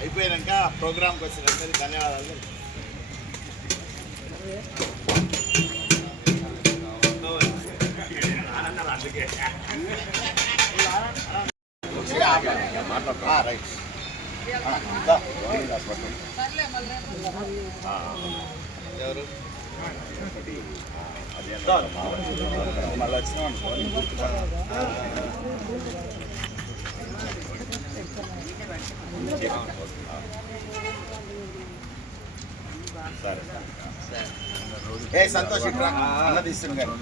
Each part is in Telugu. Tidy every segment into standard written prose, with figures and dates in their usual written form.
అయిపోయాక ప్రోగ్రామ్కి వచ్చినందుకు ధన్యవాదాలు. రైట్ ఎవరు మళ్ళీ వచ్చినాం సరే ఏ సంతోష్ ఇట్రా అన్న తీస్తుంది గారు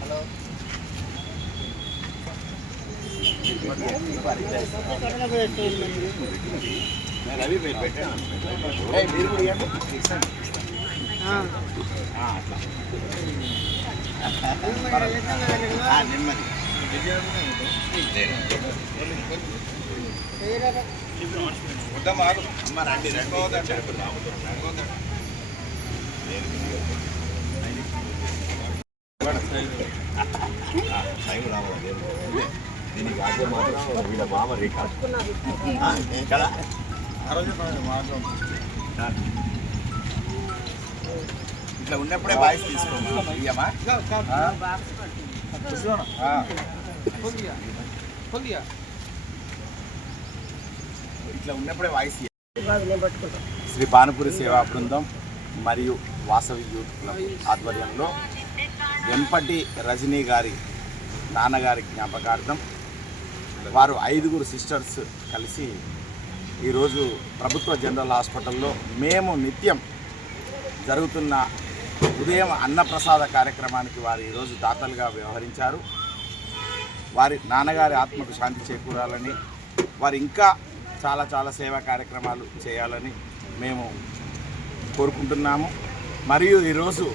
హలో రవి మీరు పెట్టండి మీరు కూడా నెమ్మది అమ్మ రండి టైం రావాలి దీనికి ఆగే మాత్రం వీళ్ళ మామ రేఖ కదా ఇట్లా ఉన్నప్పుడే వాయిస్ తీసుకోమా ఇట్లా ఉన్నప్పుడే వాయిస్. శ్రీ భానుపురి సేవా బృందం మరియు వాసవి యూత్ క్లబ్ ఆధ్వర్యంలో వెంపటి రజనీ గారి నాన్నగారి జ్ఞాపకార్థం వారు 5 సిస్టర్స్ కలిసి ఈరోజు ప్రభుత్వ జనరల్ హాస్పిటల్లో మేము నిత్యం జరుగుతున్న ఉదయం అన్నప్రసాద కార్యక్రమానికి వారు ఈరోజు దాతలుగా వ్యవహరించారు. వారి నాన్నగారి ఆత్మకు శాంతి చేకూరాలని, వారు ఇంకా చాలా చాలా సేవా కార్యక్రమాలు చేయాలని మేము కోరుకుంటున్నాము. మరియు ఈరోజు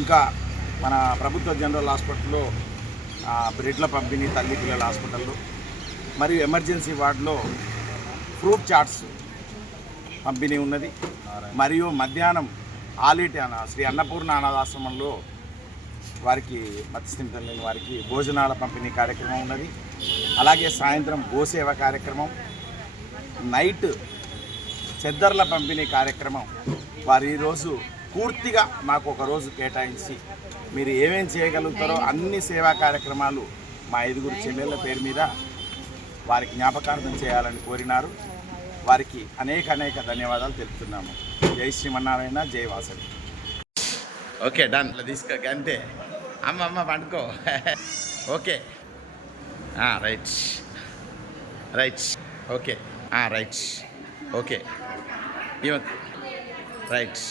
ఇంకా మన ప్రభుత్వ జనరల్ హాస్పిటల్లో బ్రెడ్ల పంపిణీ, తల్లి పిల్లల హాస్పిటల్లో మరియు ఎమర్జెన్సీ వార్డులో ఫ్రూట్ చాట్స్ పంపిణీ ఉన్నది. మరియు మధ్యాహ్నం ఆలిట్ శ్రీ అన్నపూర్ణ అనాథాశ్రమంలో వారికి మత్స్యస్థిమితం లేని వారికి భోజనాల పంపిణీ కార్యక్రమం ఉన్నది. అలాగే సాయంత్రం గోసేవ కార్యక్రమం, నైట్ చెద్దర్ల పంపిణీ కార్యక్రమం. వారు ఈరోజు పూర్తిగా మాకు ఒక రోజు కేటాయించి మీరు ఏమేం చేయగలుగుతారో అన్ని సేవా కార్యక్రమాలు మా 5 చెల్లెళ్ళ పేరు మీద వారికి జ్ఞాపకార్థం చేయాలని కోరినారు. వారికి అనేక ధన్యవాదాలు తెలుపుతున్నాము. జై శ్రీమన్నారాయణ, జై వాసవి. ఓకే డన్ తీసుకో అంతే. అమ్మ పండుకో. Okay right okay right okay right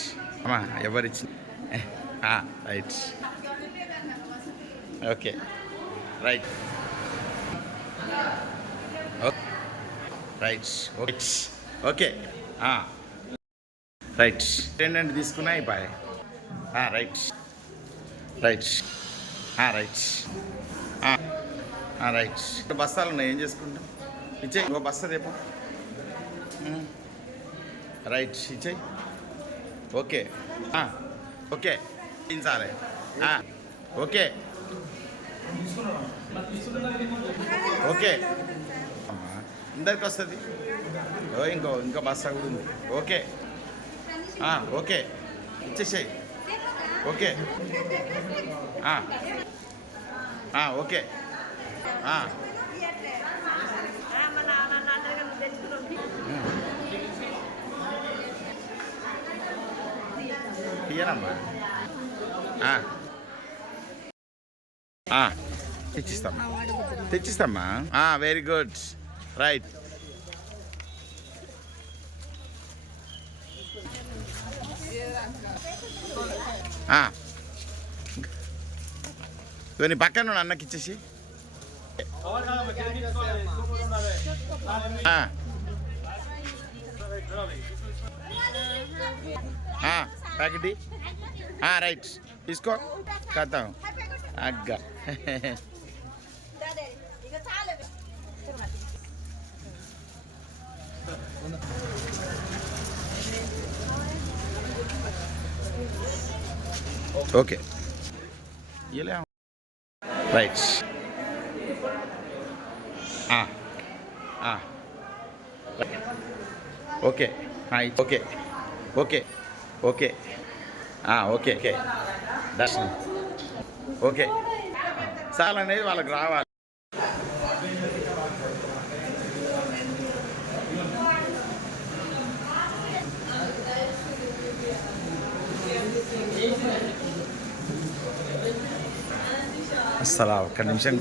అమ్మా ఎవరిచ్చి right okay right right okay right attendant తీసుకున్నా అయిపోయి రైట్ రైట్ రైట్ బస్తాలు ఉన్నాయి, ఏం చేసుకుంటాం? ఇచ్చేయి ఇంకో బస్తా రేపు. రైట్ ఇచ్చేయి. ఓకే ఓకే ఇన్సాలే ఓకే ఓకే అమ్మా అందరికి వస్తుంది. ఇంకో బస్తా కూడా ఉంది. ఓకే ఓకే ఇచ్చేసేయి. ఓకే ఓకే తీయనమ్మా తెచ్చిస్తామ్మా. Very good right. ఇదో నీ పక్కన అన్నకి ఇచ్చేసి ప్యాకెట్ రైట్ తీసుకో కథం అగ్గా ఓకే ఇలా right okay okay okay okay okay okay దర్శనం ఓకే చాలా అనేది వాళ్ళకి రావాలి. అసలు ఒక్క నిమిషం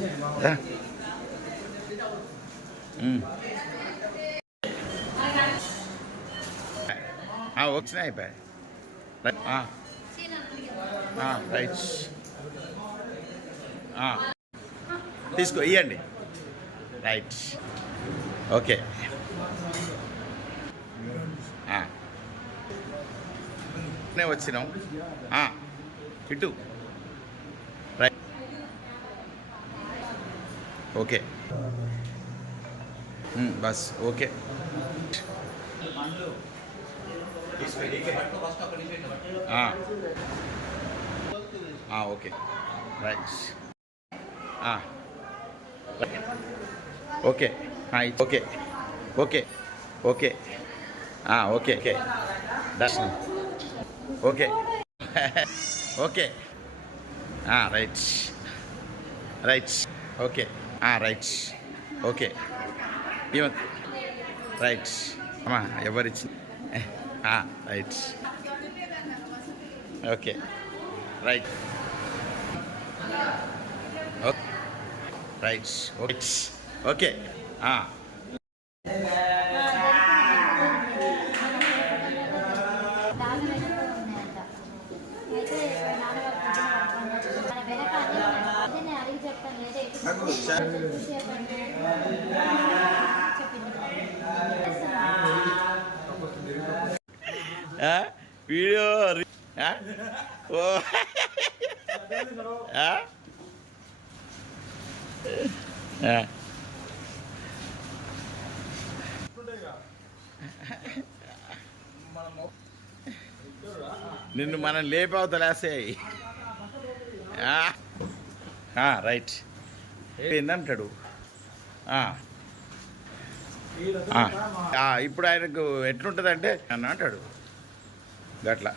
వచ్చినాయి అయిపోయాయి రైట్ తీసుకో ఇవ్వండి రైట్ ఓకే వచ్చినాం ఇటు right okay bus okay okay right okay okay okay okay okay okay దర్శనం okay okay right right okay right okay right అమ్మా ఎవరిచ్చి right okay right right okay okay video ఓ నిన్ను మనం లేపవతలేసాయి రైట్ ఏందంటాడు ఇప్పుడు ఆయనకు ఎట్లుంటుందంటే అన్న అంటాడు గట్లా